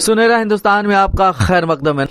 सुनहरा हिंदुस्तान में आपका खैर मकदम है।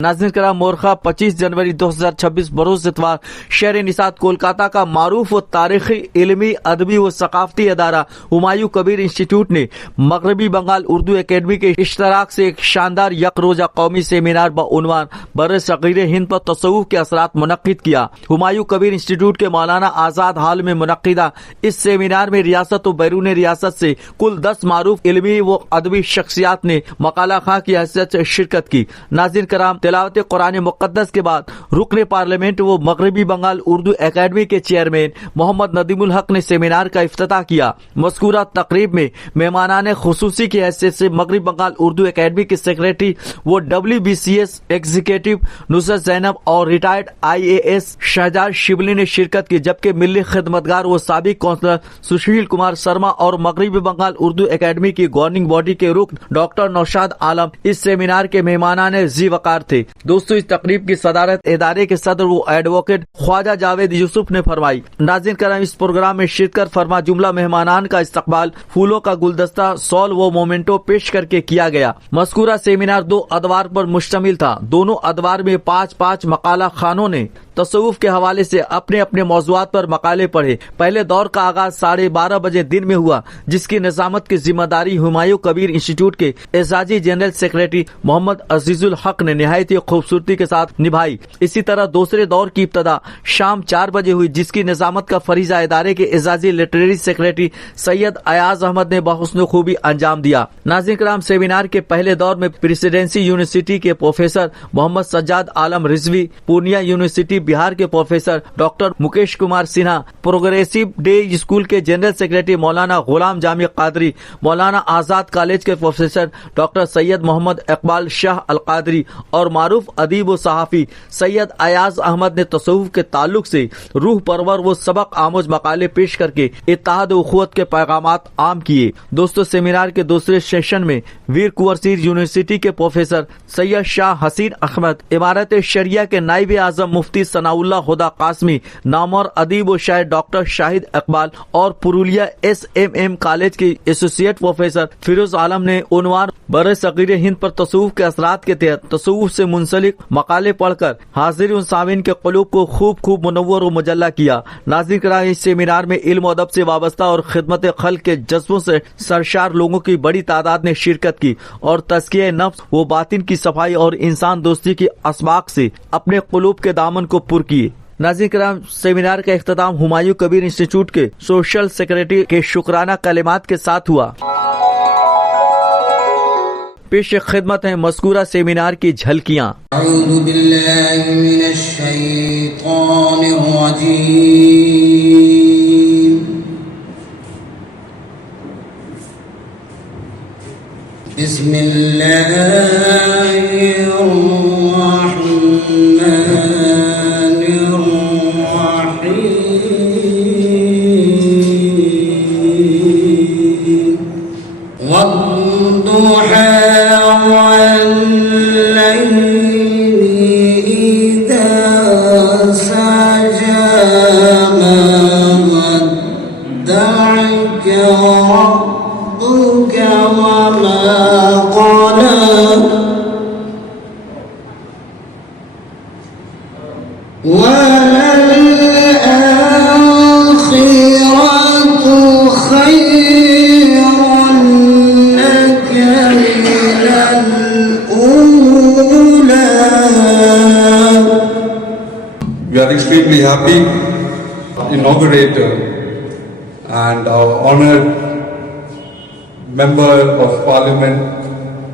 नाज़रीन करम, मोरखा 25 जनवरी 2026 बरोज़ इतवार शहर निसात कोलकाता का मारूफ व तारीखी इल्मी अदबी व सकाफती अदारा हुमायूं कबीर इंस्टीट्यूट ने मगरबी बंगाल उर्दू अकेडमी के इश्तराक से एक शानदार यक रोजा कौमी सेमिनार बउनवान बर सगीरे हिंद पर तसव्वुफ के असरात मुनक्किद किया। हुमायूं कबीर इंस्टीट्यूट के मौलाना आजाद हाल में मुनक्किदा इस सेमिनार में रियासत व बैरून रियासत से कुल 10 मारूफ इल्मी व अदबी शख्सियात ने मकाला खां की हैसियत से शिरकत की। नाज़रीन करम, तिलावत कुरान मुक़द्दस के बाद रुकने पार्लियामेंट व मगरबी बंगाल उर्दू अकेडमी के चेयरमैन मोहम्मद नदीमुल हक ने सेमिनार का इफ्तिताह किया। मज़कूरा तकरीब में मेहमानाने खुसूसी की हैसियत से मगरबी बंगाल उर्दू अकेडमी के सेक्रेटरी व WBCS एग्जीक्यूटिव नुसरत जैनब और रिटायर्ड IAS शहजाद शिबली ने शिरकत की, जबकि मिली खिदमतगार व साबिक काउंसलर सुशील कुमार शर्मा और मगरबी बंगाल उर्दू अकेडमी की गवर्निंग बॉडी के रुकन डॉक्टर नौशाद आलम इस सेमिनार के मेहमानाने जी वकार थे। दोस्तों, इस तकरीब की सदारत इदारे के सदर व एडवोकेट ख्वाजा जावेद यूसुफ ने फरमाई। नाज़रीन करम, इस प्रोग्राम में शिरकत फरमा जुमला मेहमानान का इस्तकबाल फूलों का गुलदस्ता, सॉल व मोमेंटो पेश करके किया गया। मज़कूरा सेमिनार 2 अदवार पर मुश्तमिल था। दोनों अदवार में 5-5 मकाला खानों ने तसव्वुफ के हवाले से अपने अपने मौज़ूआत पर मकाले पढ़े। पहले दौर का आगाज 12:30 बजे दिन में हुआ, जिसकी निजामत की जिम्मेदारी हुमायूं कबीर इंस्टीट्यूट के एजाजी जनरल सेक्रेटरी मोहम्मद अजीजुल हक ने निहायत ही खूबसूरती के साथ निभाई। इसी तरह दूसरे दौर की इब्तदा शाम 4 बजे हुई, जिसकी निजामत का फरीजा इदारे के एजाजी लिटरेरी सेक्रेटरी सैयद अयाज अहमद ने बहुस्न खूबी अंजाम दिया। नाज़रीन करम, सेमिनार के पहले दौर में प्रेसिडेंसी यूनिवर्सिटी के प्रोफेसर मोहम्मद सज्जाद आलम रिजवी, पूर्णिया यूनिवर्सिटी बिहार के professor doctor Mukesh Kumar Sinha, progressive day school के जनरल सेक्रेटरी मौलाना गुलाम जामी कादरी, मौलाना आजाद कॉलेज के प्रोफेसर डॉक्टर सैयद मोहम्मद इकबाल शाह अल कादरी और मारूफ अदीब व सहाफी सैयद अयाज अहमद ने तसव्वुफ के ताल्लुक से रूह परवर व सबक आमोज मकाले पेश करके इत्तेहाद व उखुवत के पैगामात आम किए। दोस्तों, सेमिनार के दूसरे सेशन में वीर कुंवर सिंह यूनिवर्सिटी के प्रोफेसर सैयद शाह हसीन अहमद, इमारत शरिया के नाइब आजम मुफ्ती सनाउल्लाह खुदा कासमी, नामवर अदीब व शायर डॉक्टर शाहिद इकबाल और पुरुलिया SMM कॉलेज के एसोसिएट प्रोफेसर फिरोज आलम ने उन्वान बर सगीरे हिंद पर तसव्वुफ के असरात के तहत तसव्वुफ से मुंसलिक मकाले पढ़कर हाजिर सामीन के क़ुलूब को खूब मुनव्वर व मुजल्ला किया। नाज़रीन करम, इस सेमिनार में इल्म अदब से वाबस्ता और खिदमत खल्क के जज्बों से सरशार लोगों की बड़ी तादाद ने शिरकत की और तज़किया नफ्स व बातिन की सफाई और इंसान दोस्ती की असबाक से अपने क़ुलूब के दामन को पुर किए। नाज़रीन करम, सेमिनार का इख्तिताम हुमायूं कबीर इंस्टीट्यूट के सोशल सेक्रेटरी के शुक्राना कलिमात के साथ हुआ। पेश खिदमत है मज़कूरा सेमिनार की झलकियाँ। We are extremely happy inaugurator and our honored member of Parliament,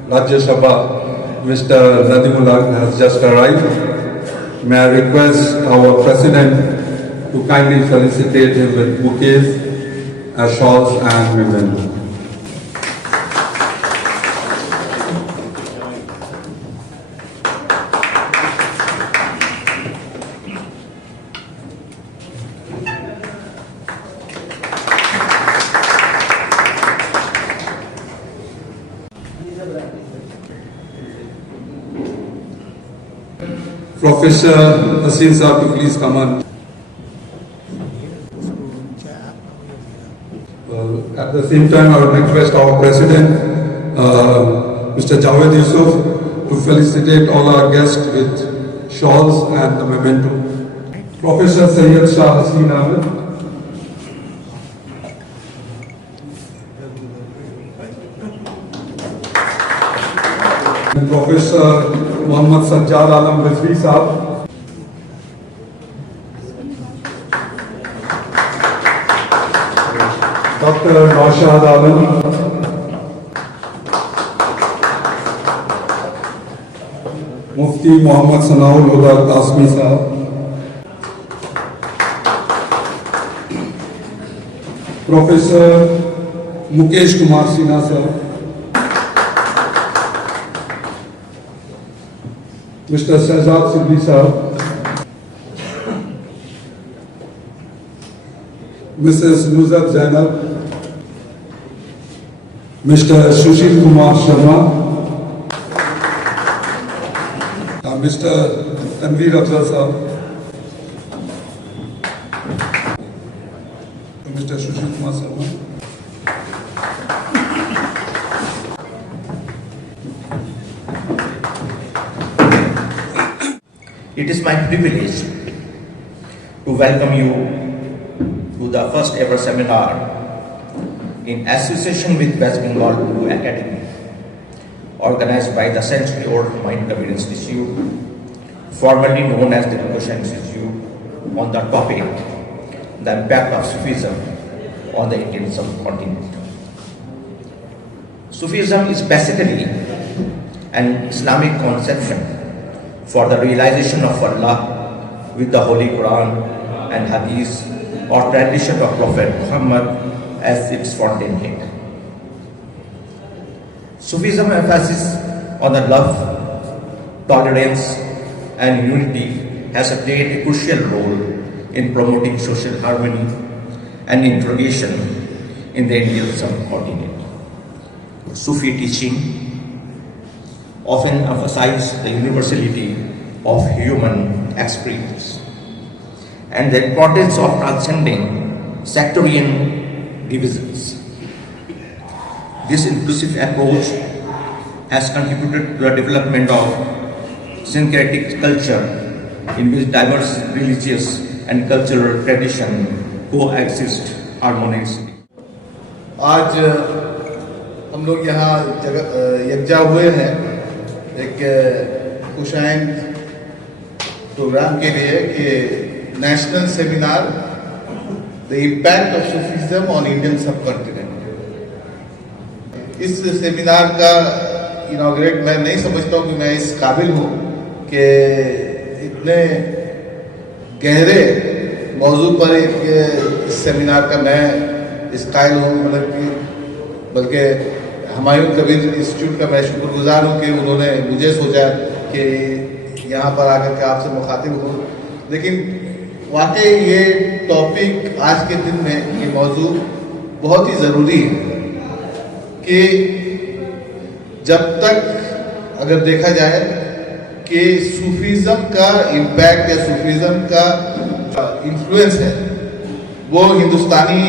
Rajya Sabha, Mr. Nadimul Haq has just arrived. May I request our President to kindly felicitate him with bouquets, shawls and ribbons. Professor Hasin Saab to please come on. At the same time, I would request our President, Mr. Javed Yusuf, to felicitate all our guests with shawls and the memento. Professor Sayyid Shah Haseen Ahmed. Professor Muhammad Sajjad Alam Rizvi Sahab. Dr. Naushad Alam. Mufti Muhammad Sanaul Huda Qasmi Sahab. Professor Mukesh Kumar Sinha Sahab. Mr. Shahzad Siddiqui Sahab, Mrs. Nuzhat Zainab, Mr. Sushil Kumar Sharma, Mr. Tanveer Afzal Sahab, Mr. Sushil Kumar Sharma. It is my privilege to welcome you to the first ever seminar in association with West Bengal Urdu Academy, organized by the century-old Humayun Kabir Institute, formerly known as the Education Institute, on the topic, the impact of Sufism on the Indian subcontinent. Sufism is basically an Islamic conception for the realization of Allah with the Holy Quran and Hadith or tradition of Prophet Muhammad as its fountainhead. Sufism emphasis on the love, tolerance and unity has played a crucial role in promoting social harmony and integration in the Indian subcontinent. Sufi teaching often emphasize the universality of human experience and the importance of transcending sectarian divisions. This inclusive approach has contributed to the development of syncretic culture in which diverse religious and cultural traditions coexist harmoniously. आज हम लोग यहाँ यकजा हुए हैं एक खुशाइन programme के लिए कि national seminar the impact of Sufism on Indian सब कॉन्टिनेंट। इस सेमिनार का इनॉग्रेट मैं नहीं समझता हूँ कि मैं इस काबिल हूँ कि इतने गहरे मौजू पर इस सेमिनार का मैं इस कायल हूँ, मतलब कि बल्कि हुमायूं कबीर इंस्टीट्यूट का मैं शुक्रगुजार हूँ कि उन्होंने मुझे सोचा कि यहाँ पर आकर के आपसे मुखातिब हूँ। लेकिन वाकई ये टॉपिक आज के दिन में ये मौजू बहुत ही ज़रूरी है कि जब तक अगर देखा जाए कि सूफीज़म का इम्पैक्ट या सूफीज़म का इन्फ्लुएंस है वो हिंदुस्तानी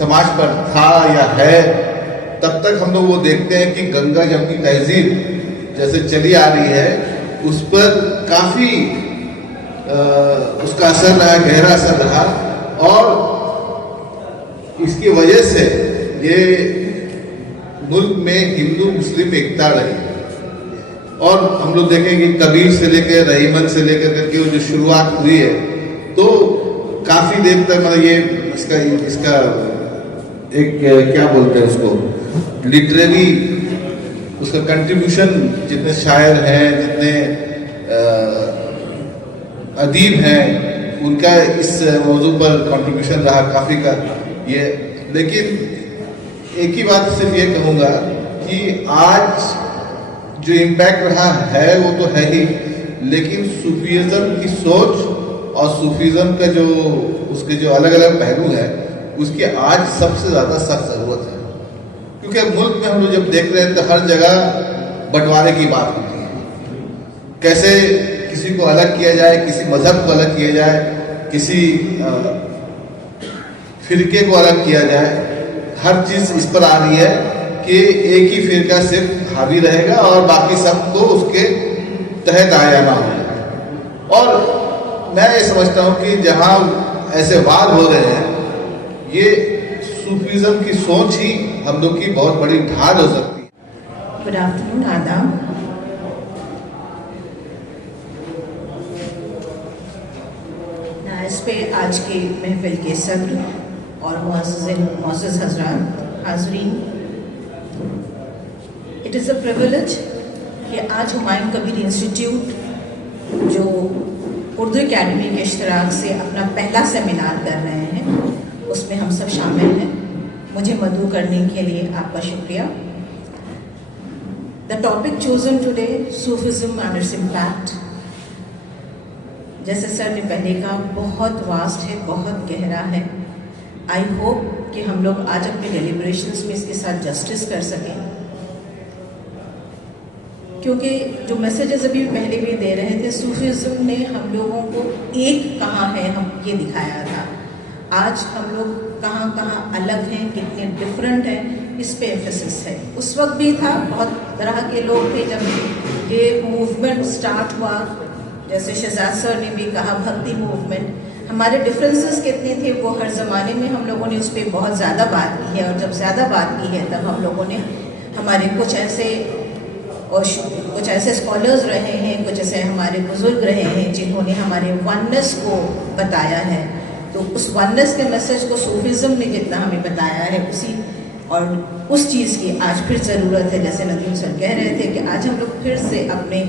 समाज पर था या है, तब तक हम लोग वो देखते हैं कि गंगा जमुनी तहजीब जैसे चली आ रही है उस पर काफ़ी उसका असर रहा, गहरा असर रहा और इसकी वजह से ये मुल्क में हिंदू मुस्लिम एकता रही। और हम लोग देखेंगे कबीर से लेकर रहीमन से लेकर करके जो शुरुआत हुई है तो काफ़ी देर तक मतलब ये इसका एक क्या बोलते हैं उसको लिटरेरी उसका कंट्रीब्यूशन, जितने शायर हैं जितने अदीब हैं उनका इस मौजू पर कंट्रीब्यूशन रहा काफ़ी का ये। लेकिन एक ही बात सिर्फ ये कहूँगा कि आज जो इम्पैक्ट रहा है वो तो है ही, लेकिन सूफीज़म की सोच और सूफीज़म का जो उसके जो अलग अलग पहलू हैं उसकी आज सबसे ज़्यादा सख्त ज़रूरत है। क्योंकि मुल्क में हम लोग जब देख रहे हैं तो हर जगह बंटवारे की बात होती है, कैसे किसी को अलग किया जाए, किसी मज़हब को अलग किया जाए, किसी फिरके को अलग किया जाए। ہر چیز اس پر آ رہی ہے کہ ایک ہی فرقہ صرف حاوی رہے گا اور باقی سب کو اس کے تحت آیا نہ ہو. اور میں یہ سمجھتا ہوں کہ جہاں ایسے واد ہو رہے ہیں یہ صوفیزم کی سوچ ہی ہم لوگ کی بہت بڑی ڈھال ہو سکتی ہے. گڈ آفٹرنون، آداب. نائز پہ آج کے محفل کے صدر اور معزز حضرات، حاضرین، اٹ از اے پریویلیج کہ آج ہمایوں کبیر انسٹیٹیوٹ جو اردو اکیڈمی کے اشتراک سے اپنا پہلا سیمینار کر رہے ہیں اس میں ہم سب شامل ہیں. مجھے مدعو کرنے کے لیے آپ کا شکریہ. The topic chosen today, Sufism and its impact. جیسے سر نے پہلے کہا بہت واسٹ ہے، بہت گہرا ہے. آئی ہوپ کہ ہم لوگ آج اپنے ڈیلیبریشنز میں اس کے ساتھ جسٹس کر سکیں، کیونکہ جو میسیجز ابھی پہلے بھی دے رہے تھے، صوفیزم نے ہم لوگوں کو ایک کہاں ہے ہم یہ دکھایا تھا. آج ہم لوگ کہاں کہاں الگ ہیں، کتنے ڈفرینٹ ہیں، اس پہ ایمفیسس ہے. اس وقت بھی تھا، بہت طرح کے لوگ تھے جب یہ موومنٹ سٹارٹ ہوا. جیسے شہزاد سر نے بھی کہا بھکتی موومنٹ. ہمارے ڈفرینسز کتنے تھے وہ ہر زمانے میں ہم لوگوں نے اس پہ بہت زیادہ بات کی ہے، اور جب زیادہ بات کی ہے تب ہم لوگوں نے ہمارے کچھ ایسے اسکالرز رہے ہیں، کچھ ایسے ہمارے بزرگ رہے ہیں جنہوں نے ہمارے وننس کو بتایا ہے. تو اس وننس کے میسج کو صوفیزم نے جتنا ہمیں بتایا ہے اسی اور اس چیز کی آج پھر ضرورت ہے. جیسے ندیم سر کہہ رہے تھے کہ آج ہم لوگ پھر سے اپنے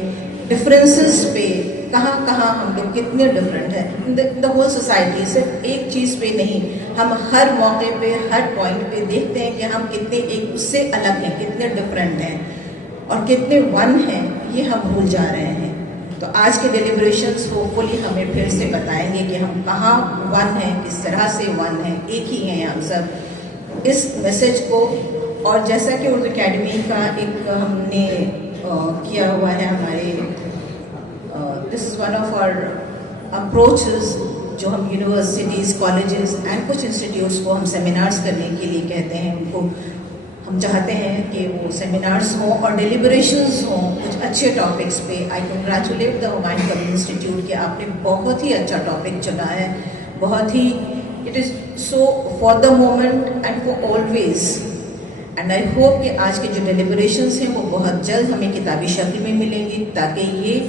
ڈفرینسز پہ کہاں کہاں ہم لوگ کتنے ڈفرینٹ ہیں دا ہول سوسائٹی، صرف ایک چیز پہ نہیں، ہم ہر موقع پہ ہر پوائنٹ پہ دیکھتے ہیں کہ ہم کتنے ایک اس سے الگ ہیں، کتنے ڈفرینٹ ہیں اور کتنے ون ہیں، یہ ہم بھول جا رہے ہیں. تو آج کے ڈیلیبریشنز ہوپفلی ہمیں پھر سے بتائیں گے کہ ہم کہاں ون ہیں، کس طرح سے ون ہیں، ایک ہی ہیں ہم سب. اس میسج کو اور جیسا کہ اردو اکیڈمی کا ایک ہم نے کیا ہوا ہے، ہمارے this is one of our approaches جو ہم یونیورسٹیز، کالجز اینڈ کچھ انسٹیٹیوٹس کو ہم سیمینارز کرنے کے لیے کہتے ہیں. ان کو ہم چاہتے ہیں کہ وہ سیمینارز ہوں اور ڈیلیبریشنز ہوں کچھ اچھے ٹاپکس پہ. I congratulate the Humayun Kabir institute کہ آپ نے بہت ہی اچھا ٹاپک چنا ہے، بہت ہی it is so for the moment and for always. And I hope کہ آج کے جو ڈیلیبریشنز ہیں وہ بہت جلد ہمیں کتابی شکل میں ملیں گی تاکہ یہ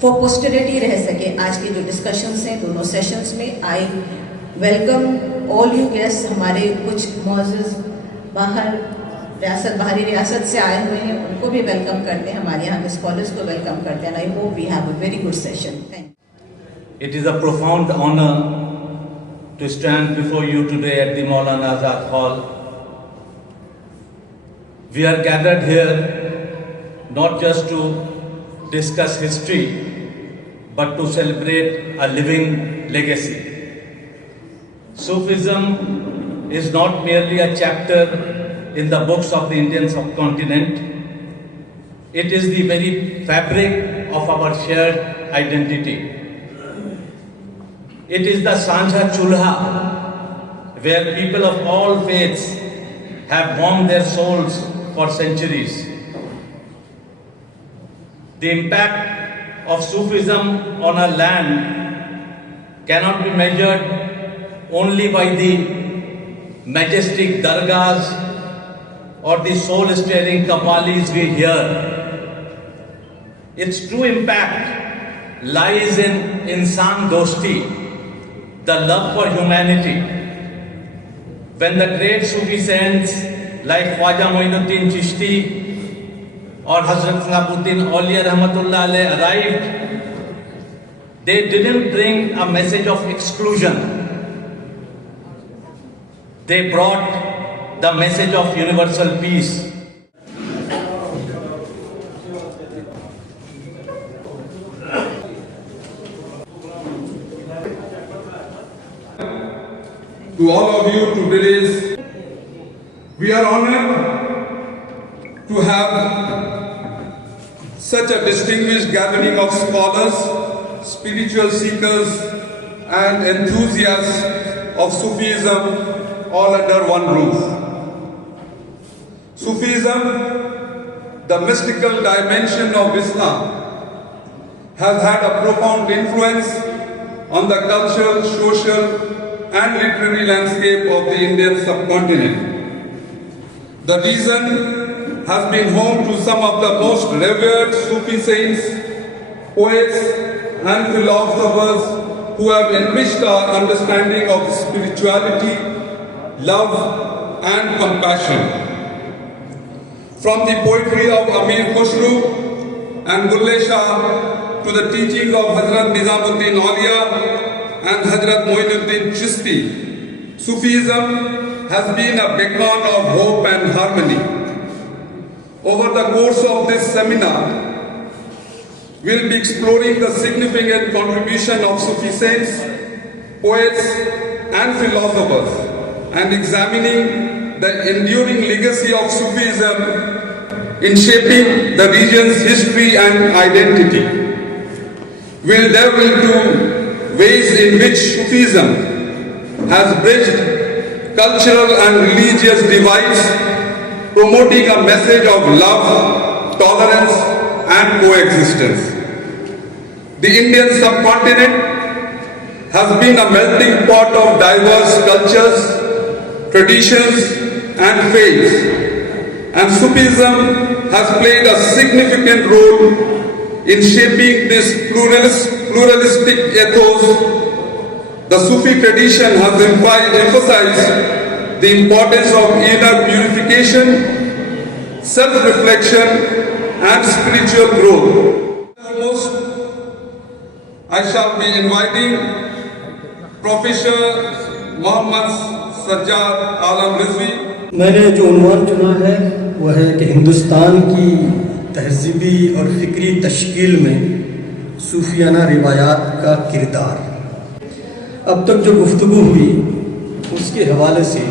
فار پوسٹیریٹی رہ سکے. آج کے جو ڈسکشنز ہیں دونوں سیشنز میں، I welcome all you guest. ہمارے کچھ معزز باہری ریاست سے آئے ہوئے ہیں، ان کو بھی ویلکم کرتے ہیں، ہمارے یہاں کے اسکالرس کو ویلکم کرتے ہیں. I hope we have a very good session. Thank you. It is a profound honor to stand before you today at the Maulana Azad Hall. We are gathered here not just to discuss history, but to celebrate a living legacy. Sufism is not merely a chapter in the books of the Indian subcontinent. It is the very fabric of our shared identity. It is the Sanjha Chulha where people of all faiths have warmed their souls for centuries. The impact of Sufism on our land cannot be measured only by the majestic dargahs or the soul-stirring qawwalis we hear. Its true impact lies in insan dosti, the love for humanity. When the great Sufi saints like Khwaja Moinuddin Chishti or Hazrat Salahuddin Auliya Rahmatullah Alayh arrived, they didn't bring a message of exclusion. They brought the message of universal peace. To all of you, to today's, we are honored to have such a distinguished gathering of scholars, spiritual seekers, and enthusiasts of Sufism all under one roof. Sufism, the mystical dimension of Islam, has had a profound influence on the cultural, social, and literary landscape of the Indian subcontinent. The region has been home to some of the most revered Sufi saints, poets, and philosophers who have enriched our understanding of spirituality, love, and compassion. From the poetry of Amir Khusro and Bulle Shah to the teachings of Hazrat Nizamuddin Auliya and Hazrat Moinuddin Chishti, Sufism has been a beacon of hope and harmony. Over the course of this seminar, we'll be exploring the significant contribution of Sufi saints, poets, and philosophers, and examining the enduring legacy of Sufism in shaping the region's history and identity. We'll delve into ways in which Sufism has bridged cultural and religious divides, promoting a message of love, tolerance, and coexistence. The Indian subcontinent has been a melting pot of diverse cultures, traditions, and faiths, and Sufism has played a significant role in shaping this pluralistic ethos. The Sufi tradition has emphasized the importance of inner purification, self-reflection, and spiritual growth. Most, I shall be inviting Professor Muhammad Sajjad Alam Rizvi. मैंने जो उन्वान चुना है वह है कि हिंदुस्तान की तहज़ीबी और फ़िक्री तश्कील में सूफियाना रिवायात का किरदार। अब तक जो गुफ्तगू हुई उसके हवाले से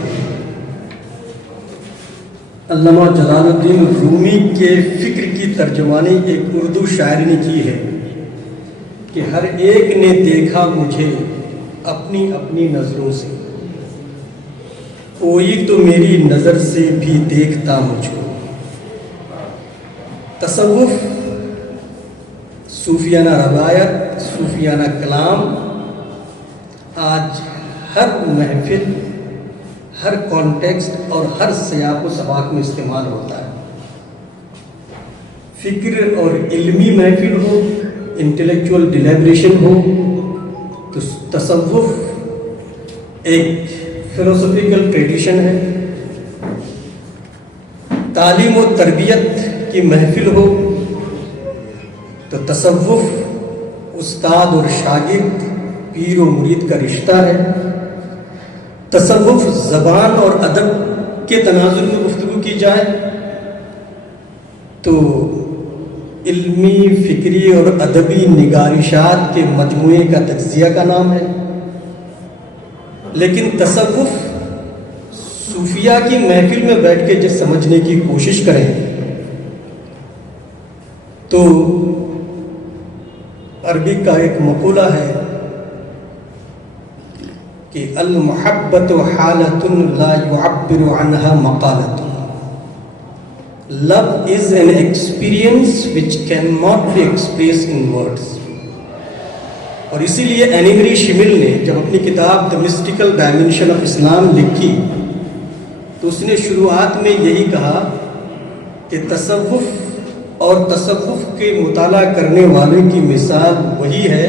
अल्लामा जलालुद्दीन रूमी के फ़िक्र की तर्जुमानी एक उर्दू शायर ने की है कि हर एक ने देखा मुझे अपनी अपनी नज़रों से, कोई तो मेरी नज़र से भी देखता मुझको। तसव्वुफ, सूफियाना रवायत, सूफियाना कलाम आज हर महफिल, हर कॉन्टेक्स्ट और हर सियाक़ व सबाक़ में इस्तेमाल होता है। फ़िक्र और इल्मी महफिल हो, इंटेलेक्चुअल डिलेब्रेशन हो, तो तसव्वुफ एक फिलोसॉफिकल ट्रेडिशन है। तालीम और तरबियत की महफिल हो तो तसव्वुफ उस्ताद और शागिर्द, पीर और मुरीद का रिश्ता है। तसव्वुफ ज़बान और अदब के तनाजुर में गुफ्तगू की जाए तो इल्मी, फ़िक्री और अदबी निगारिशात के मजमूए का तज्ज़िया का नाम है। लेकिन तसव्वुफ सूफिया की महफिल में बैठ के जब समझने की कोशिश करें तो अरबी का एक मक़ूला है कि अल मुहब्बतु हालतुन ला युअब्बिरु अन्हा मक़ालतुन। Love is an experience which can not be expressed in words. और इसीलिए एनी मैरी शिमिल ने जब अपनी किताब the mystical dimension of Islam लिखी तो उसने शुरुआत में यही कहा कि तसव्वुफ और तसव्वुफ के मुताला करने वाले की मिसाल वही है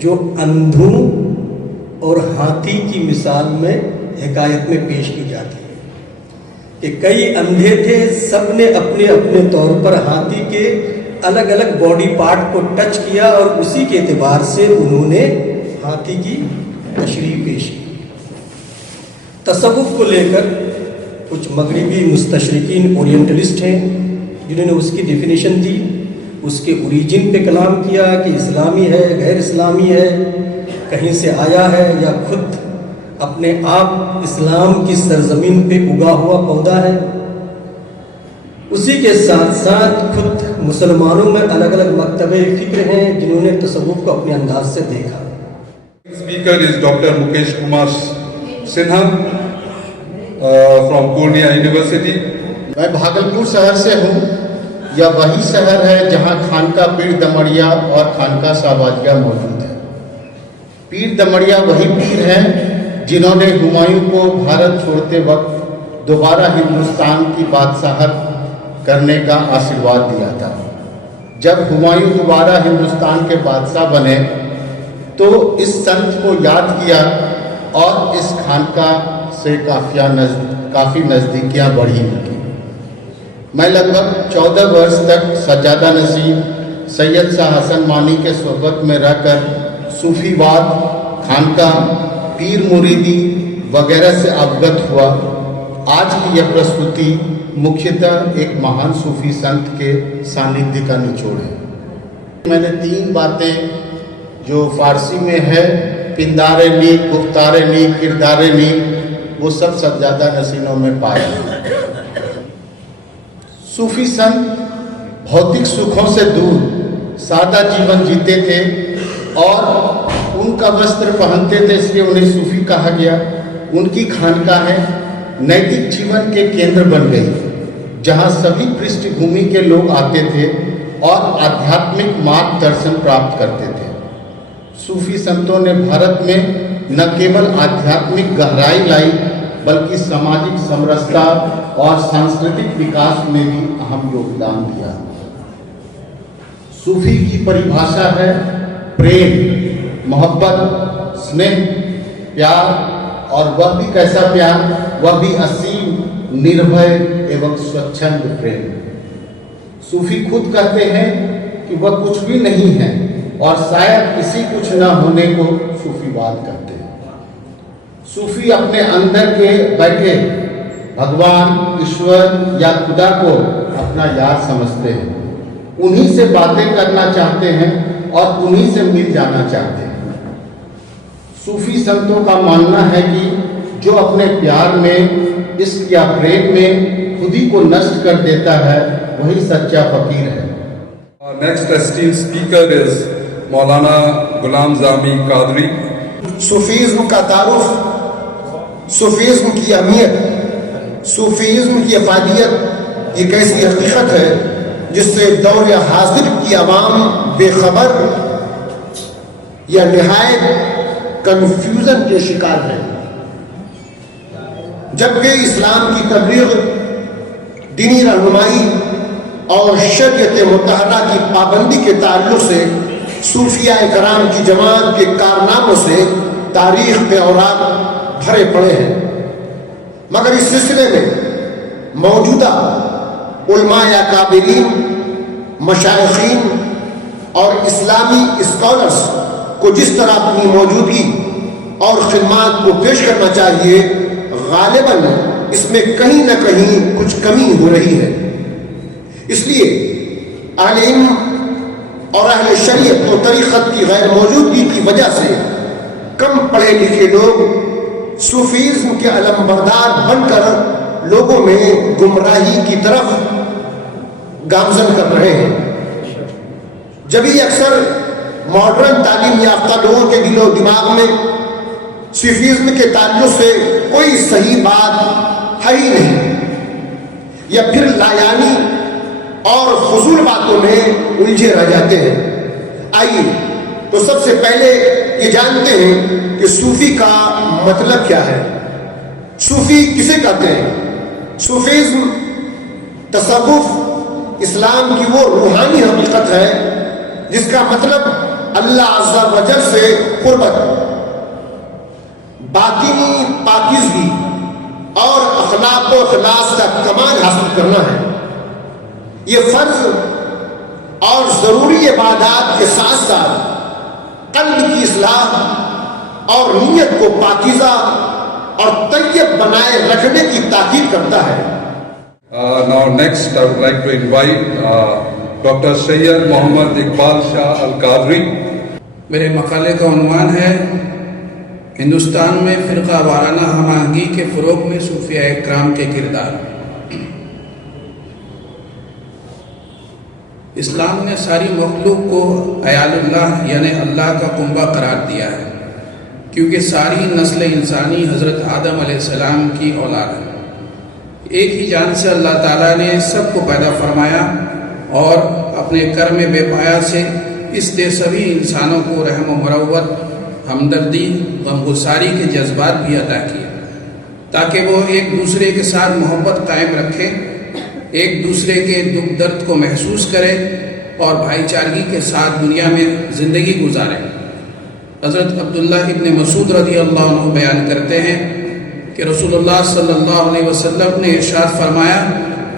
जो अंधों और हाथी की मिसाल में हिकायत में पेश की जाती है कि कई अंधे थे, सब ने अपने अपने तौर पर हाथी के अलग अलग बॉडी पार्ट को टच किया और उसी के एतबार से उन्होंने हाथी की तशरीह पेश की। तसव्वुफ को लेकर कुछ मगरिबी मुस्तशरिकीन ओरिएंटलिस्ट हैं जिन्होंने उसकी डेफिनेशन दी, उसके ओरिजिन पे कलाम किया कि इस्लामी है, गैर इस्लामी है, कहीं से आया है या खुद अपने आप इस्लाम की सरजमीन पे उगा हुआ पौधा है। उसी के साथ साथ खुद मुसलमानों में अलग अलग मकतबे फ़िक्र हैं जिन्होंने तसव्वुफ को अपने अंदाज से देखा। Speaker is Dr. Mukesh Kumar Sinha from Purnia University. میں بھاگلپور شہر سے ہوں. یہ وہی شہر ہے جہاں خانقاہ پیر دمڑیا اور خانقاہ شاہبازیہ موجود ہے. پیر دمڑیا وہی پیر ہیں جنہوں نے ہمایوں کو بھارت چھوڑتے وقت دوبارہ ہندوستان کی بادشاہت کرنے کا آشیرواد دیا تھا. جب ہمایوں دوبارہ ہندوستان کے بادشاہ بنے تو اس سنت کو یاد کیا اور اس خانقاہ سے کافی نزدیکیاں بڑھی ان کی. میں لگ بھگ 14 برس تک سجادہ نشین سید شاہ حسن مانی کے صحبت میں رہ کر صوفی واد، خانقاہ، پیر مریدی وغیرہ سے اوگت ہوا. آج کی یہ پرستوتی مکھیتः ایک مہان صوفی سنت کے سانیدھیہ کا نچوڑ ہے. میں نے 3 باتیں جو فارسی میں ہے، پندار نیک، گفتار نیک، کردار نیک، وہ سب سجادہ نشینوں میں پایا. صوفی سنت بھوتک سکھوں سے دور سادہ جیون جیتے تھے اور ان کا وستر پہنتے تھے، اس لیے انہیں صوفی کہا گیا. ان کی خانقاہیں نیتک جیون کے کیندر بن گئی جہاں سبھی پرشٹھ بھومی کے لوگ آتے تھے اور آدھیاتمک مارگ درشن پراپت کرتے تھے. صوفی سنتوں نے بھارت میں نہ کیول آدھیاتمک گہرائی لائی بلکہ سماجک سمرستا اور سانسکرتک وکاس میں بھی اہم یوگدان دیا. صوفی کی پریبھاشا ہے پریم، محبت، سنیہ، پیار، اور وہ بھی کیسا پیار، وہ بھی اسیم، نربھے ایوं سوچھند پریم. صوفی خود کہتے ہیں کہ وہ کچھ بھی نہیں ہے اور شاید اسی کچھ نہ ہونے کو صوفی واد کہتے ہیں. صوفی اپنے اندر کے بیٹھے بھگوان، ایشور یا خدا کو اپنا یار سمجھتے ہیں. انہی سے باتیں کرنا چاہتے ہیں اور انہی سے مل جانا چاہتے ہیں. صوفی سنتوں کا ماننا ہے کہ جو اپنے پیار میں، عشق یا پریم میں خود ہی کو نشٹ کر دیتا ہے وہی سچا فقیر ہے. Our next esteemed speaker is Maulana Ghulam Zami Qadri. Sufism کا تعارف، صوفیزم کی اہمیت، صوفیزم کی افادیت ایک ایسی حقیقت ہے جس سے دور حاضر کی عوام بے خبر یا نہایت کنفیوژن کے شکار ہے. جبکہ اسلام کی تبلیغ، دینی رہنمائی اور شریعت مطہرہ کی پابندی کے تعلق سے صوفیاء کرام کی جماعت کے کارناموں سے تاریخ کے اوراق بھرے پڑے ہیں، مگر اس سلسلے میں موجودہ علماء اکابرین، مشائخین اور اسلامی اسکالرز کو جس طرح اپنی موجودگی اور خدمات کو پیش کرنا چاہیے، غالباً اس میں کہیں نہ کہیں کچھ کمی ہو رہی ہے. اس لیے اہل علم اور اہل شریعت و طریقت کی غیر موجودگی کی وجہ سے کم پڑھے لکھے لوگ صوفیزم کے علم بردار بن کر لوگوں میں گمراہی کی طرف گامزن کر رہے ہیں. جبھی اکثر ماڈرن تعلیم یافتہ لوگوں کے دل و دماغ میں صوفیزم کے تعلق سے کوئی صحیح بات ہے ہی نہیں، یا پھر لایانی اور فضول باتوں میں الجھے رہ جاتے ہیں. آئیے تو سب سے پہلے یہ جانتے ہیں کہ صوفی کا مطلب کیا ہے. صوفی کسے کہتے ہیں؟ صوفیزم، تصوف، اسلام کی وہ روحانی حقیقت ہے جس کا مطلب اللہ عز و جل سے قربت، باطنی پاکیزگی اور اخلاق و اخلاص کا کمال حاصل کرنا ہے. یہ فرض اور ضروری عبادات کے ساتھ ساتھ قلب کی اصلاح اور نیت کو پاکیزہ اور طیب بنائے رکھنے کی تاکید کرتا ہے. Now next I would like to invite Dr. Sayyid Muhammad Iqbal Shah Al-Qadri. میرے مقالے کا عنوان ہے ہندوستان میں فرقہ وارانہ ہم آہنگی کے فروغ میں صوفیاء کرام کے کردار. اسلام نے ساری مخلوق کو عیال اللہ یعنی اللہ کا کنبہ قرار دیا ہے، کیونکہ ساری نسل انسانی حضرت آدم علیہ السلام کی اولاد ہے. ایک ہی جان سے اللہ تعالیٰ نے سب کو پیدا فرمایا اور اپنے کرم بے پایا سے اس نے سبھی انسانوں کو رحم و مروت، ہمدردی، غمگساری کے جذبات بھی عطا کیے تاکہ وہ ایک دوسرے کے ساتھ محبت قائم رکھیں، ایک دوسرے کے دکھ درد کو محسوس کریں اور بھائی چارگی کے ساتھ دنیا میں زندگی گزاریں۔ حضرت عبداللہ ابن مسعود رضی اللہ عنہ بیان کرتے ہیں کہ رسول اللہ صلی اللہ علیہ وسلم نے ارشاد فرمایا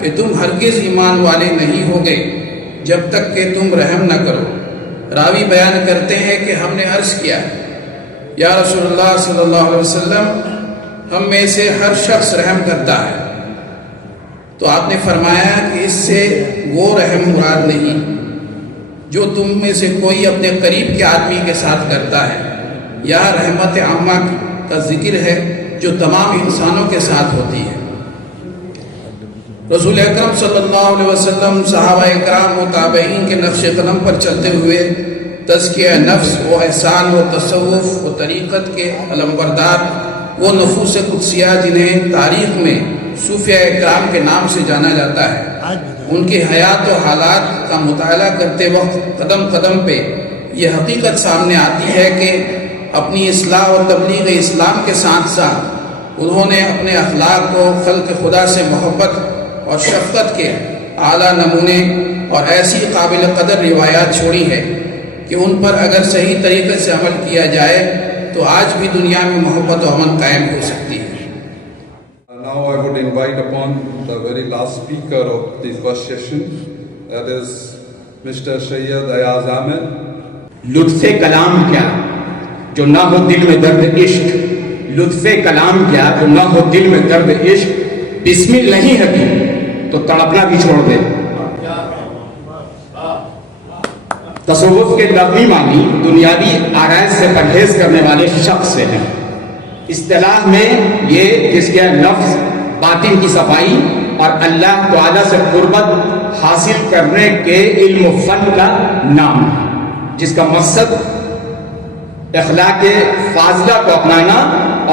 کہ تم ہرگز ایمان والے نہیں ہوگے جب تک کہ تم رحم نہ کرو۔ راوی بیان کرتے ہیں کہ ہم نے عرض کیا یا رسول اللہ صلی اللہ علیہ وسلم، ہم میں سے ہر شخص رحم کرتا ہے، تو آپ نے فرمایا کہ اس سے وہ رحم مراد نہیں جو تم میں سے کوئی اپنے قریب کے آدمی کے ساتھ کرتا ہے، یا رحمت عامہ کا ذکر ہے جو تمام انسانوں کے ساتھ ہوتی ہے۔ رسول اکرم صلی اللہ علیہ وسلم صحابہ اکرام و تابعین کے نقش قدم پر چلتے ہوئے تزکیہ نفس و احسان و تصوف و طریقت کے علمبردار وہ نفوس قدسیہ جنہیں تاریخ میں صوفیہ اکرام کے نام سے جانا جاتا ہے، ان کی حیات و حالات کا مطالعہ کرتے وقت قدم قدم پہ یہ حقیقت سامنے آتی ہے کہ اپنی اصلاح و تبلیغ اسلام کے ساتھ ساتھ انہوں نے اپنے اخلاق کو خلق خدا سے محبت اور شفقت کے اعلیٰ نمونے اور ایسی قابل قدر روایات چھوڑی ہے کہ ان پر اگر صحیح طریقے سے عمل کیا جائے تو آج بھی دنیا میں محبت و امن قائم ہو سکتی ہے۔ Now I would invite upon the very last speaker of this first session, that is Mr. Sayyid Ayaz Ahmed. لطف کلام کیا جو نہ ہو دل میں درد عشق، لطف کلام کیا جو نہ ہو دل میں درد عشق، بسمل نہیں ہے تو تڑپنا بھی چھوڑ دے۔ تصوف کے لغوی معنی دنیاوی آرائش سے پرہیز کرنے والے شخص سے ہیں۔ اصطلاح میں یہ جس کے لفظ باطن کی صفائی اور اللہ تعالیٰ سے قربت حاصل کرنے کے علم و فن کا نام ہے، جس کا مقصد اخلاق فاضلہ کو اپنانا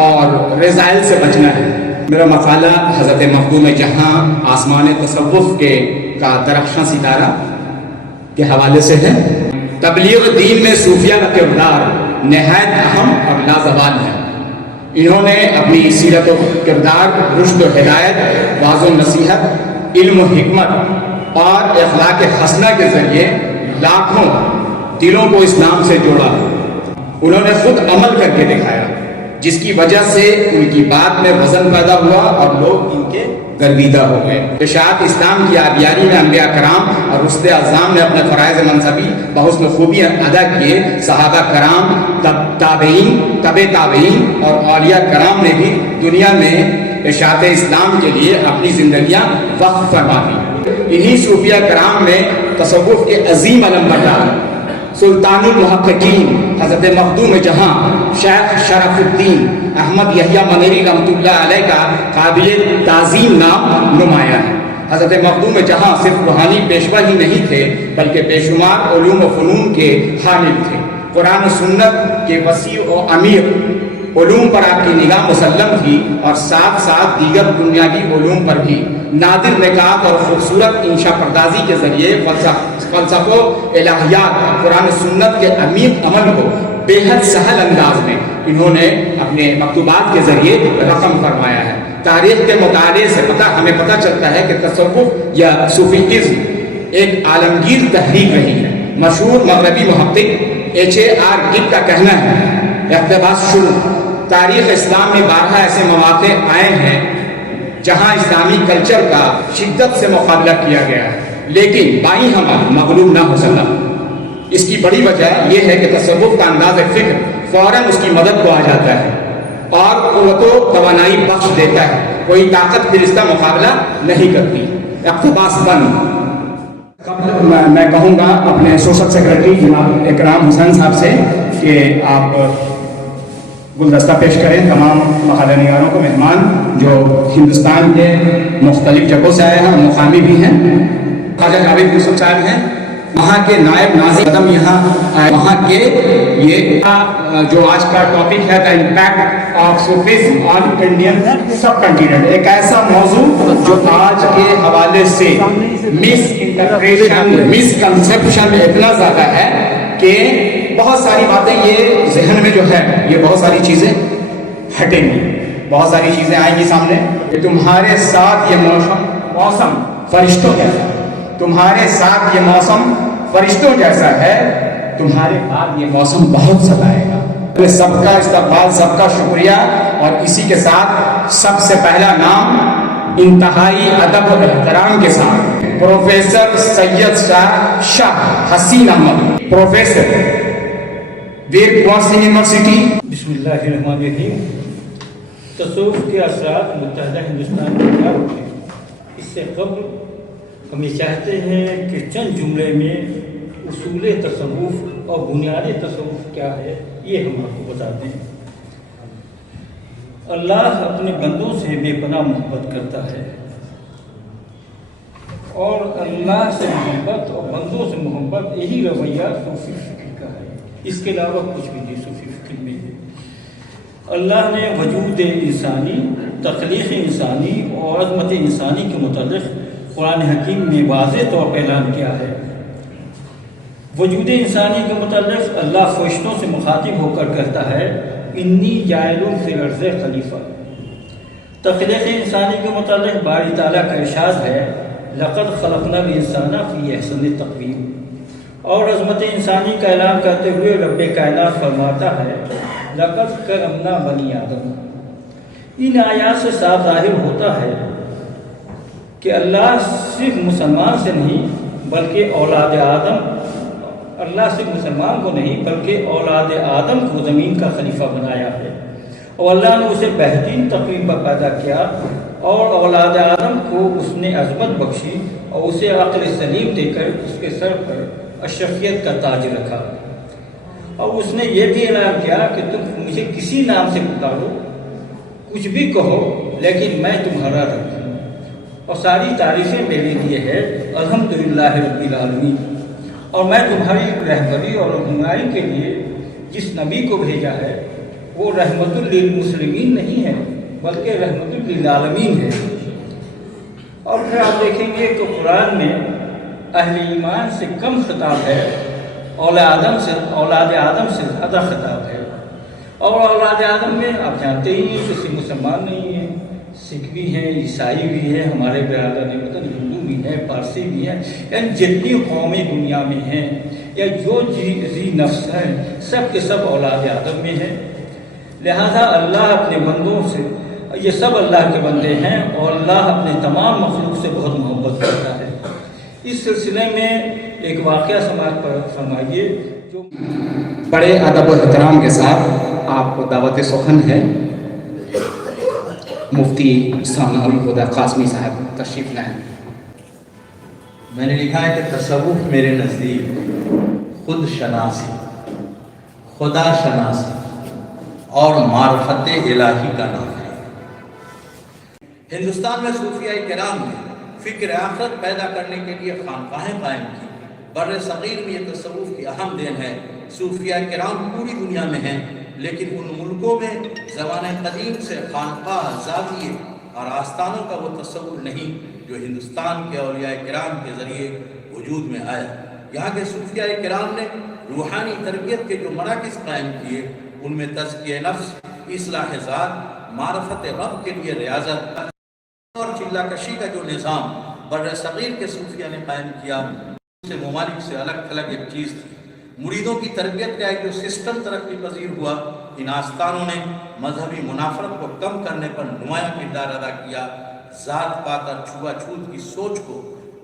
اور رذائل سے بچنا ہے۔ میرا مقالہ حضرت مخدوم جہاں آسمان تصوف کا درخشاں ستارہ کے حوالے سے ہے۔ تبلیغ دین میں صوفیہ کا کردار نہایت اہم اور لازوال ہے۔ انہوں نے اپنی سیرت و کردار، رشد و ہدایت، واعظ و نصیحت، علم و حکمت اور اخلاق حسنہ کے ذریعے لاکھوں دلوں کو اسلام سے جوڑا۔ انہوں نے خود عمل کر کے دکھایا، جس کی وجہ سے ان کی بات میں وزن پیدا ہوا اور لوگ ان کے گرویدہ ہو گئے۔ اشاعت اسلام کی آبیاری میں انبیاء کرام اور رسل اعظام نے اپنے فرائض منصبی بحسن خوبی ادا کیے۔ صحابہ کرام، تابعین، تبع تابعین اور اولیاء کرام نے بھی دنیا میں اشاعت اسلام کے لیے اپنی زندگیاں وقف فرما دی۔ انہی صوفیہ کرام میں تصوف کے عظیم علمبردار سلطان المحققین حضرت مخدوم جہاں شیخ شرف الدین احمد یحییٰ منیری رحمۃ اللہ علیہ کا قابل تعظیم نام نمایاں ہے۔ حضرت مخدوم جہاں صرف روحانی پیشوا ہی نہیں تھے بلکہ بے شمار علوم و فنون کے حامل تھے۔ قرآن و سنت کے وسیع و عمیق علوم پر آپ کی نگاہ مسلم تھی اور ساتھ ساتھ دیگر بنیادی علوم پر بھی نادر نکات اور خوبصورت انشا پردازی کے ذریعے فلسفہ الہیات قرآن سنت کے عمیق عمل کو بے حد سہل انداز میں انہوں نے اپنے مکتوبات کے ذریعے رقم فرمایا ہے۔ تاریخ کے مطالعے سے ہمیں پتہ چلتا ہے کہ تصوف یا صوفیزم ایک عالمگیر تحریک رہی ہے۔ مشہور مغربی محقق H.A.R. گیگ کا کہنا ہے اقتباس شروع، تاریخ اسلام میں بارہا ایسے مواقع آئے ہیں جہاں اسلامی کلچر کا شدت سے مقابلہ کیا گیا ہے لیکن بائیں ہمہ مغلوب نہ ہو سکا۔ اس کی بڑی وجہ یہ ہے کہ تصوف کا انداز فکر فوراً اس کی مدد کو آ جاتا ہے اور قوت و توانائی بخش دیتا ہے، کوئی طاقت پھر اس کا مقابلہ نہیں کرتی۔ اقتباس بند۔ میں کہوں گا اپنے سوشل سیکرٹری جناب اکرام حسین صاحب سے کہ آپ گلدستہ پیش کریں تمام مقالہ نگاروں کو، مہمان جو ہندوستان کے مختلف جگہوں سے آئے ہیں، مقامی بھی ہیں۔ خواجہ جاوید یوسف صاحب ہیں، वहाँ के नायब नाज़िम कदम यहाँ वहाँ के ये जो आज का टॉपिक है the impact of Sufism on Indian subcontinent, एक ऐसा मौजू जो आज के हवाले से मिस इंटरप्रेशन मिसकंसेप्शन इतना ज़्यादा है कि बहुत सारी बातें ये जहन में जो है ये बहुत सारी चीज़ें हटेंगी, बहुत सारी चीज़ें आएंगी सामने कि तुम्हारे साथ ये मौसम फरिश्तों जैसा है, तुम्हारे साथ ये मौसम फरिश्तों जैसा है, तुम्हारे बाद ये मौसम बहुत सताएगा। तो सबका इस्तकबाल, सबका शुक्रिया, और इसी के साथ सबसे पहला नाम इंतहाई अदब और एहतराम के साथ प्रोफेसर सैयद शाह हसीन अहमद, प्रोफेसर वीर कुंवर सिंह यूनिवर्सिटी। बिस्मिल्लाहिर्रहमानिर्रहीम। तसव्वुफ के असरात मुत्तहदा हिंदुस्तान में क्या होते हैं, इससे कबल हम ये चाहते हैं कि चंद जुमले में उसूल तसव्वुफ और बुनियादी तसव्वुफ क्या है ये हम आपको बताते हैं। अल्लाह अपने बंदों से बेपनाह मोहब्बत करता है, और अल्लाह से मोहब्बत और बंदों से मोहब्बत यही रवैया सूफी फिक्र का है, इसके अलावा कुछ भी नहीं सूफी फिक्र में है। अल्लाह ने वजूद इंसानी, तख्लीक़ इंसानी और अज़मत इंसानी के मुतालिक़ कुरान हकीम में वाज़ेह तौर पर ऐलान किया है। वजूद इंसानी के मुतालिक़ अल्लाह फ़रिश्तों से मुखातिब होकर कहता है इन्नी जाइलुन फ़िल अर्ज़ि खलीफ़ा। तख्लीक़ इंसानी के मुतालिक़ बारी ताला का इरशाद है लक़द ख़लक़नल इंसाना फ़ी अहसनि तक़वीम। और अज़मत इंसानी का ऐलान करते हुए रब्बे कायनात फरमाता है लक़द करमना बनी आदम। इन आयात से साफ ज़ाहिर होता है कि अल्लाह सिर्फ मुसलमान से नहीं बल्कि औलाद आदम, अल्लाह सिर्फ मुसलमान को नहीं बल्कि औलाद आदम को ज़मीन का खलीफा बनाया है, और अल्लाह ने उसे बेहतरीन तक़वीम पर पैदा किया, और औलाद आदम को उसने अज़मत बख्शी और उसे अक़ल सलीम देकर उसके सर पर अशरफियत का ताज रखा, और उसने ये भी ऐलान किया कि तुम मुझे किसी नाम से पुकारो, कुछ भी कहो, लेकिन मैं तुम्हारा रब हूँ, और सारी तारीफ़ें मेरे लिए है अल्हम्दुलिल्लाह रब्बिल आलमीन। और मैं तुम्हारी रहबरी और रहनुमाई के लिए जिस नबी को भेजा है वो रहमतुल लिल मुस्लिमीन नहीं है बल्कि रहमतुल लिल आलमीन है। और फिर आप देखेंगे तो कुरान में अहले ईमान से कम खिताब है, औलाद आदम से ज़्यादा खिताब है। और औलाद आदम में आप जानते ही हैं कि सिर्फ मुसलमान नहीं है, सिख भी हैं, ईसाई भी हैं, हमारे बिरादर वतन हिंदू भी हैं, पारसी भी हैं, यानी जितनी कौमें दुनिया में हैं या जो जी नफ्स हैं सब के सब औलाद आदम में हैं। लिहाजा अल्लाह अपने बंदों से, ये सब अल्लाह के बंदे हैं और अल्लाह अपने तमाम मखलूक से बहुत मोहब्बत करता है। इस सिलसिले में एक वाक़या समाज पर फरमाइए जो बड़े अदब और एहतराम के साथ आपको दावत सुखन है। मुफ्ती सामने खुदा कासमी साहब तशरीफ लाएं। मैंने लिखा है कि तसव्वुफ मेरे नज़दीक खुद शनासी, खुदा शनासी और मारफत इलाही का नाम है। हिंदुस्तान में सूफिया किराम ने फ़िक्र आखिरत पैदा करने के लिए खानकाहें कायम की। बर्र सग़ीर में ये तसव्वुफ की अहम देन है। सूफिया किराम पूरी दुनिया में हैं, लेकिन उन मुल्कों में ज़माने क़दीम से खानक़ाह, ज़ाविये और आस्थानों का वो तसव्वुर नहीं जो हिंदुस्तान के औलियाए किराम के ज़रिए वजूद में आया। यहाँ के सूफिया किराम ने रूहानी तरबियत के जो मराकिज़ कायम किए उनमें तज़किये नफ्स, इस्लाह ज़ात, मारफत रब के लिए रियाज़त और चिल्लाकशी का जो निज़ाम बर्र सग़ीर के सूफिया ने कायम किया से ममालिक से अलग थलग एक चीज़ थी। मुरीदों की तरबियत का एक जो सिस्टम तरक्की पजीर हुआ, इन आस्थानों ने मजहबी मुनाफरत को कम करने पर नुमायां किरदार अदा किया, ज़ात पात और छुआछूत की सोच को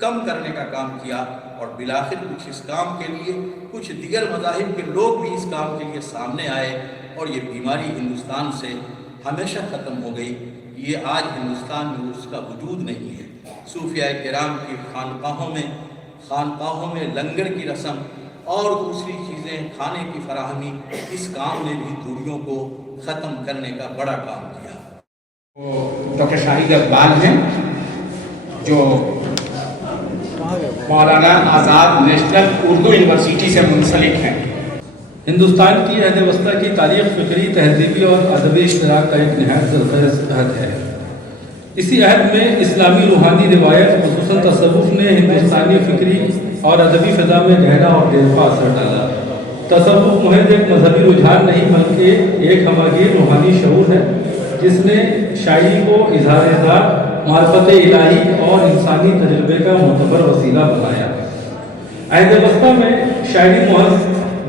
कम करने का काम किया, और बिलाखिर कुछ इस काम के लिए कुछ दीगर मज़ाहिब के लोग भी इस काम के लिए सामने आए, और ये बीमारी हिंदुस्तान से हमेशा ख़त्म हो गई। ये आज हिंदुस्तान में उसका वजूद नहीं है। सूफिया किराम की खानकाहों में लंगर की रस्म और दूसरी चीज़ें खाने की फराहमी, इस काम ने भी दूरियों को ख़त्म करने का बड़ा काम किया। डॉक्टर शाहिद इकबाल हैं जो मौलाना आज़ाद नेशनल उर्दू यूनिवर्सिटी से मुंसलिक हैं। हिंदुस्तान की अहद वस्ता की तारीख फ़िक्री, तहजीबी और अदबी इश्तराक का एक नहायत ज़बरदस्त अहद है। इसी अहद में इस्लामी रूहानी रिवायत खुसूसन तसव्वुफ़ ने हिंदुस्तानी फ़िक्री और अदबी फ़िज़ा में गहरा और देरपा असर डाला। तसव्वुफ़ महज एक मजहबी रुझान नहीं बल्कि एक हमगीर रूहानी शऊर है जिसने शायरी को इज़हार मार्फत इलाही और इंसानी तजुर्बे का मुतबर वसीला बनाया। अहद वस्ता में शायरी महज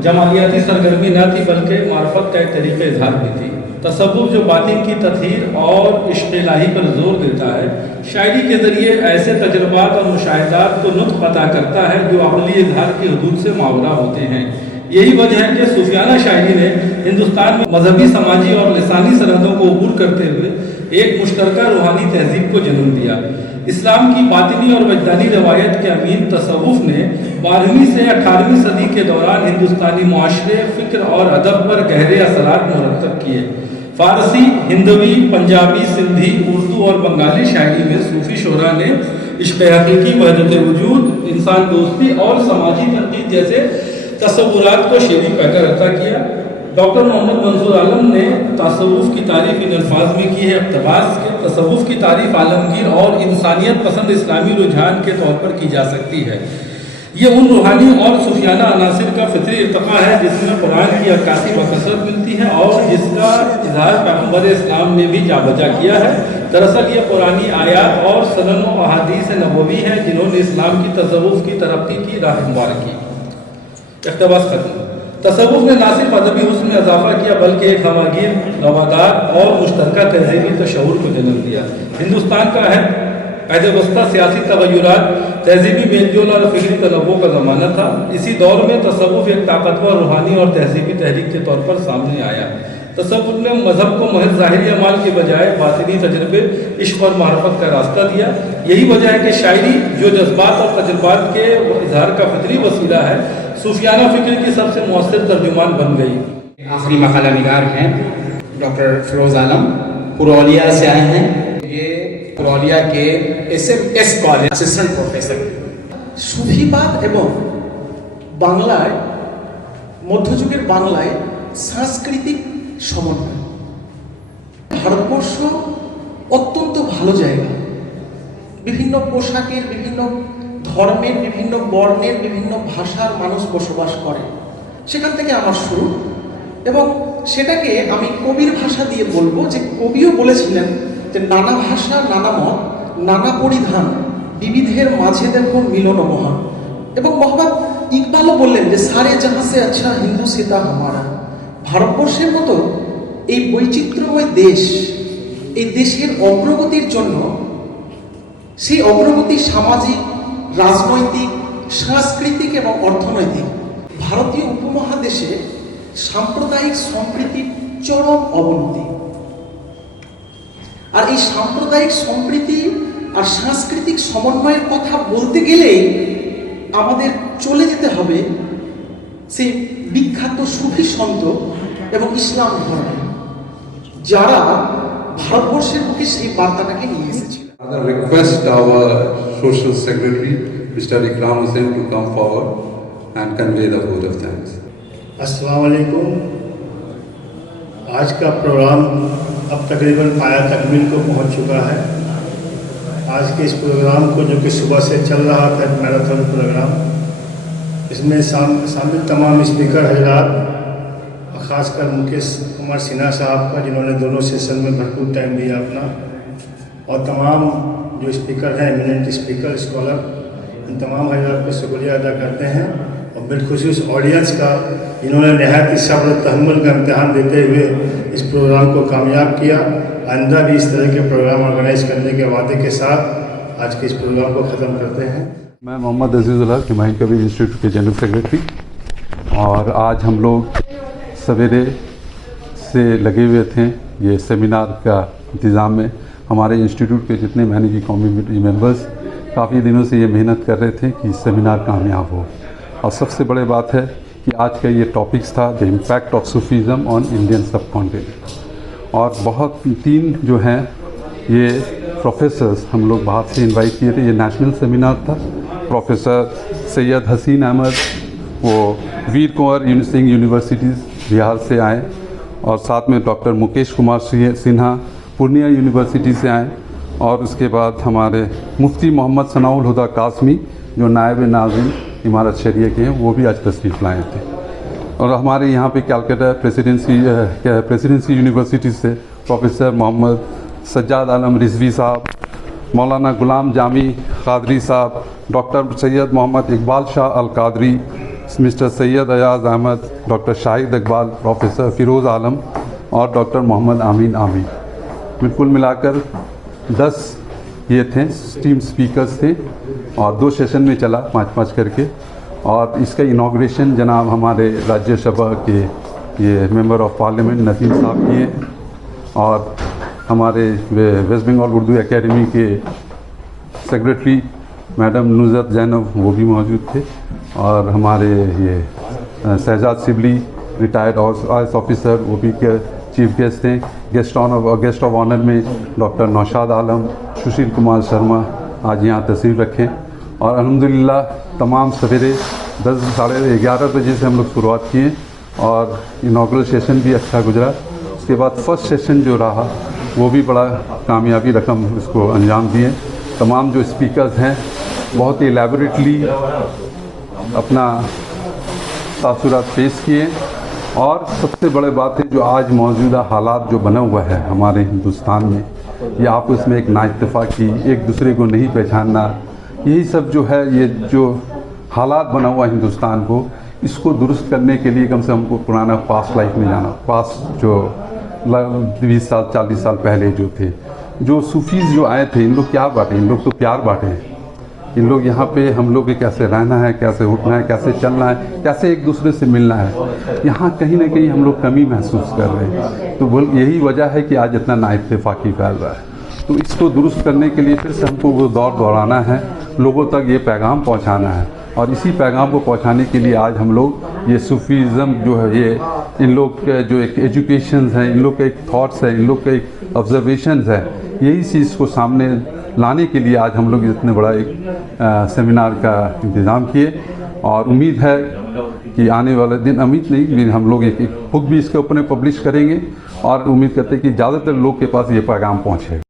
जमालियाती सरगर्मी न थी बल्कि मार्फत का एक तरीक़े इजहार भी थी। तसव्वुफ़ जो बातिन की तत्हीर और इश्क़ इलाही पर जोर देता है, शायरी के ज़रिए ऐसे तजुर्बात और मुशाहिदात को नुत्क़ अता करता है जो अक़ली इजहार की हदूद से मावरा होते हैं। यही वजह है कि सूफियाना शायरी ने हिंदुस्तान में मजहबी, समाजी और लिसानी सरहदों को अबूर करते हुए एक मुश्तरका रूहानी तहजीब को जन्म दिया। इस्लाम की बातिनी और वजदानी रवायत के अमीन तसव्वुफ़ ने 12वीं से 18वीं सदी के दौरान हिंदुस्तानी मुआशरे, फ़िक्र और अदब पर गहरे असरात मुरतब किए। फ़ारसी, हिंदवी, पंजाबी, सिंधी, उर्दू और बंगाली शायरी में सूफ़ी शोरा ने इश्क़ हक़ीक़ी, वहदत वजूद, इंसान दोस्ती और समाजी तनकीद जैसे तसव्वुरात को शेरी पैकर अता किया। डॉक्टर मोहम्मद मंसूर आलम ने तसव्वुफ़ की तारीफ़ इन अल्फाज में की है इक़्तिबास के, तसव्वुफ़ की तारीफ़ आलमगीर और इंसानियत पसंद इस्लामी रुझान के तौर पर की जा सकती है। ये उन रूहानी और सूफियाना अनासिर का फितरी इर्तिक़ा है जिसमें कुरान की अक्कासी बकसरत मिलती है और जिसका इज़हार पैगम्बर इस्लाम ने भी जाबजा किया है। दरअसल ये पुरानी आयात और सनन व अहादीस नबवी हैं जिन्होंने इस्लाम की तसव्वुफ़ की तरक्की की राह हमवार की। इक़्तिबास खत्म। तसव्वुफ़ ने ना सिर्फ अदबी हुस्न में इजाफा किया बल्कि एक हमगीर, रवादार और मुश्तरका तहज़ीबी तशव्वुर को जन्म दिया। हिंदुस्तान का अहद वस्ता सियासी तग़य्युरात, तहज़ीबी मेलजोल और फ़िक्री तनव्वुर का ज़माना था। इसी दौर में तसव्वुफ़ एक ताकतवर रूहानी और तहज़ीबी तहरीक के तौर पर सामने आया। तसव्वुफ़ ने मज़हब को महज ज़ाहिरी अमाल के बजाय बातिनी तजर्बे, इश्क़ और मारफत का रास्ता दिया। यही वजह है कि शायरी जो जज्बात और तजुर्बात के इज़हार का फितरी वसीला है, सूफियाना फ़िक्र की सबसे मुअस्सिर तर्जुमान बन गई। आखिरी मकाला निगार हैं डॉक्टर फिरोज़ आलम, पुरौलिया से आए हैं। ये पुरौलिया के SMS कॉलेज असिस्टेंट प्रोफेसर। সুফিবাদ এবং বাংলায় মধ্যযুগের বাংলায় সাংস্কৃতিক সমন্বয়। ভারতবর্ষ অত্যন্ত ভালো জায়গা, বিভিন্ন পোশাকের, বিভিন্ন ধর্মের, বিভিন্ন বর্ণের, বিভিন্ন ভাষার মানুষ বসবাস করে। সেখান থেকে আমার শুরু এবং সেটাকে আমি কবির ভাষা দিয়ে বলবো যে কবিও বলেছিলেন যে নানা ভাষা, নানা মত, নানা পরিধান, বিবিধের মাঝে দেখো মিলন মহান। এবং মোহাম্মদ ইকবালও বললেন যে সারে জাহাঁ সে আচ্ছা হিন্দু সেতা হামারা। ভারতবর্ষের মতো এই বৈচিত্র্যময় দেশ, এই দেশের অগ্রগতির জন্য, সেই অগ্রগতি সামাজিক, রাজনৈতিক, সাংস্কৃতিক এবং অর্থনৈতিক, ভারতীয় উপমহাদেশে সাম্প্রদায়িক সম্প্রীতির চরম অবনতি। আর এই সাম্প্রদায়িক সম্প্রীতি আর সাংস্কৃতিক সমন্বয়ের কথা বলতে গেলেই আমাদের চলে যেতে হবে সেই বিখ্যাত সুফি সন্ত এবং ইসলাম ধর্মে, যারা ভারতবর্ষের বুকে সেই বার্তাটাকে নিয়ে এসেছিল। I request our Social Secretary, Mr. Ikram Hussain, to come forward and convey the vote of thanks. अस्सलाम वालेकुम। आज का प्रोग्राम अब तकरीबन पाया तकमील को पहुंच चुका है। आज के इस प्रोग्राम को, जो कि सुबह से चल रहा था, मैराथन प्रोग्राम, इसमें शामिल तमाम स्पीकर हजरात, ख़ासकर मुकेश कुमार सिन्हा साहब का, जिन्होंने दोनों सेशन में भरपूर टाइम दिया अपना, और तमाम जो स्पीकर हैं, एमिनेंट स्पीकर, स्कॉलर, इन तमाम हजरात को शुक्रिया अदा करते हैं। और बिलखुसूस ऑडियंस का, जिन्होंने नहायत सब्र तहम्मुल का इम्तहान देते हुए इस प्रोग्राम को कामयाब किया। आइंदा भी इस तरह के प्रोग्राम ऑर्गेनाइज करने के वादे के साथ आज के इस प्रोग्राम को ख़त्म करते हैं। मैं मोहम्मद अजीज़ुल हक, हुमायूं कबीर इंस्टीट्यूट के जनरल सेक्रेटरी, और आज हम लोग सवेरे से लगे हुए थे ये सेमिनार का इंतज़ाम में। हमारे इंस्टीट्यूट के जितने मैनेजिंग कमेटी मेंबर्स काफ़ी दिनों से ये मेहनत कर रहे थे कि सेमिनार कामयाब हो। और सबसे बड़ी बात है कि आज का ये टॉपिक्स था the impact of Sufism on Indian सब कॉन्टिनेंट। और बहुत 3 जो हैं ये प्रोफेसर्स हम लोग बाहर से इनवाइट किए थे। ये नेशनल सेमिनार था प्रोफेसर सैयद हसीन अहमद, वो वीर कुंवर सिंह यूनिवर्सिटीज़ बिहार से आए, और साथ में डॉक्टर मुकेश कुमार सिन्हा पूर्णिया यूनिवर्सिटी से आए, और उसके बाद हमारे मुफ्ती मोहम्मद सनाउल हुदा कासमी जो नायब नाज़िम इमारत शरिया के हैं, वो भी आज तशरीफ़ लाए थे। और हमारे यहाँ पे कलकत्ता प्रेसिडेंसी यूनिवर्सिटी से professor Mohammad Sajjad Alam Rizvi sahab, Maulana Ghulam Jami Qadri sahab, doctor Syed Mohammad Iqbal Shah Al Qadri, mister Syed Ayaz Ahmed, doctor Shahid Iqbal, professor Firoz Alam और डॉक्टर मोहम्मद आमीन आमीन। बिल्कुल मिलाकर 10 ये थे टीम स्पीकर्स थे, और 2 सेशन में चला 5-5 करके। और इसका इनाग्रेशन जनाब हमारे राज्यसभा के ये मेंबर ऑफ पार्लियामेंट नसीम साहब किए, और हमारे वेस्ट बंगाल उर्दू एकेडमी के सेक्रेटरी मैडम नुज़रत ज़ैनब वो भी मौजूद थे, और हमारे ये Shahzad Sibli retired IAS officer वो भी चीफ गेस्ट हैं। गेस्ट ऑफ ऑनर में डॉक्टर नौशाद आलम, सुशील कुमार शर्मा आज यहाँ तशरीफ़ रखें। और अल्हम्दुलिल्लाह तमाम सवेरे 10 साढ़े 11 बजे से हम लोग शुरुआत किए, और इनाग्रल सेशन भी अच्छा गुजरा। उसके बाद फर्स्ट सेशन जो रहा वो भी बड़ा कामयाबी रकम इसको अंजाम दिए। तमाम जो स्पीकर्स हैं बहुत ही एलैबोरेटली अपना तासुरात पेश किए, और सबसे बड़े बात है जो आज मौजूदा हालात जो बना हुआ है हमारे हिंदुस्तान में, ये आपस में एक नाइत्तेफाकी, एक दूसरे को नहीं पहचानना, यही सब जो है, ये जो हालात बना हुआ हिंदुस्तान को, इसको दुरुस्त करने के लिए कम से हमको पुराना पास्ट लाइफ में जाना, पास्ट जो 20 साल 40 साल पहले जो थे, जो सूफीज़ जो आए थे, इन लोग क्या बांटे, इन लोग तो प्यार बांटे हैं। इन लोग यहाँ पे हम लोग के कैसे रहना है, कैसे उठना है, कैसे चलना है, कैसे एक दूसरे से मिलना है, यहाँ कहीं ना कहीं हम लोग कमी महसूस कर रहे हैं। तो यही वजह है कि आज इतना नाइत्तेफाकी फैल रहा है। तो इसको दुरुस्त करने के लिए फिर से हमको वो दौर दोहराना है, लोगों तक ये पैगाम पहुँचाना है, और इसी पैगाम को पहुँचाने के लिए आज हम लोग ये सूफीज़म जो है, ये इन लोग के जो एक एजुकेशंस हैं, इन लोग के एक थॉट्स हैं, इन लोग के एक ऑब्जर्वेशंस हैं, यही चीज़ को सामने लाने के लिए आज हम लोग इतने बड़ा एक सेमिनार का इंतज़ाम किए। और उम्मीद है कि आने वाले दिन, उम्मीद नहीं, हम लोग एक बुक भी इसके ऊपर पब्लिश करेंगे, और उम्मीद करते हैं कि ज़्यादातर लोग के पास ये पैगाम पहुँचे।